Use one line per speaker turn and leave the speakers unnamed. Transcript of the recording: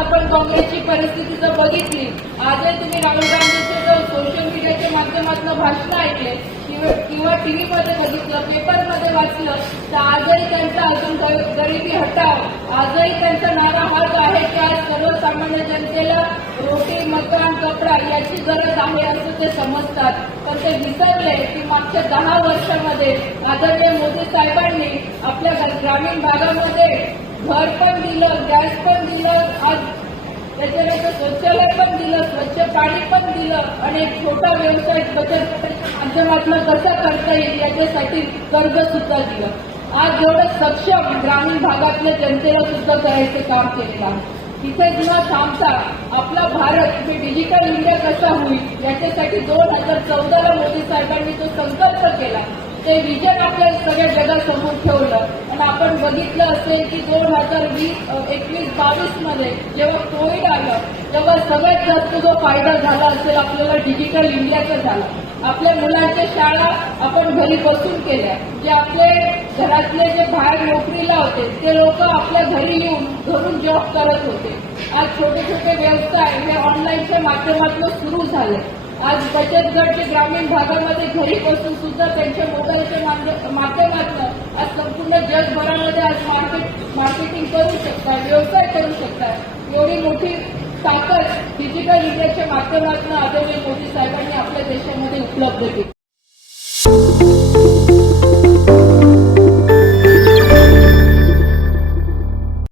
आपण काँग्रेसची परिस्थिती जर बघितली आजही तुम्ही राहुल गांधीचे जर सोशल मीडियाच्या माध्यमातून भाषण ऐकले किंवा टी व्हीमध्ये बघितलं पेपरमध्ये वाचलं तर आजही त्यांचा अजून गरिबी हटाव. आजही त्यांचा नारा हात आहे की आज सर्वसामान्य जनतेला रोटी मकान कपडा याची गरज आहे असं ते समजतात. पण ते विसरले की मागच्या दहा वर्षामध्ये आदरणीय मोदी साहेबांनी आपल्या ग्रामीण भागामध्ये घर पण दिलं गॅस पण दिलं आज त्याच्यानंतर शौचालय पण दिलं स्वच्छ पाणी पण दिलं आणि एक छोटा व्यवसाय बचत माध्यमातून कसा करता येईल याच्यासाठी कर्ज सुद्धा दिलं. आज एवढं सक्षम ग्रामीण भागातल्या जनतेला सुद्धा करायचं काम केलेलं आहे. तिथे जेव्हा थांबता आपला भारत डिजिटल इंडिया कसा होईल याच्यासाठी दोन हजार चौदाला मोदी साहेब ते विजन आपल्या सगळ्या जगासमोर ठेवलं. आणि आपण बघितलं असेल की दोन हजार वीस एकवीस बावीसमध्ये जेव्हा कोविड आलं तेव्हा सगळ्यात जास्त जो फायदा झाला असेल आपल्याला डिजिटल इंडियाचा झाला. आपल्या मुलांच्या शाळा आपण घरी बसून केल्या. जे आपले घरातले जे बाहेर नोकरीला होते ते लोक आपल्या घरी येऊन घरून जॉब करत होते. आज छोटे छोटे व्यवसाय हे ऑनलाईनच्या माध्यमातून सुरू झाले. आज बचत गट ग्रामीण भागामध्ये घरी बसून सुद्धा त्यांच्या मोबाईलच्या माध्यमातून आज संपूर्ण जगभरामध्ये आज मार्केट मार्केटिंग करू शकतात व्यवसाय करू शकतात. एवढी मोठी ताकद डिजिटल इंडियाच्या माध्यमातून आदरणीय मोदी साहेबांनी आपल्या देशामध्ये उपलब्ध केली.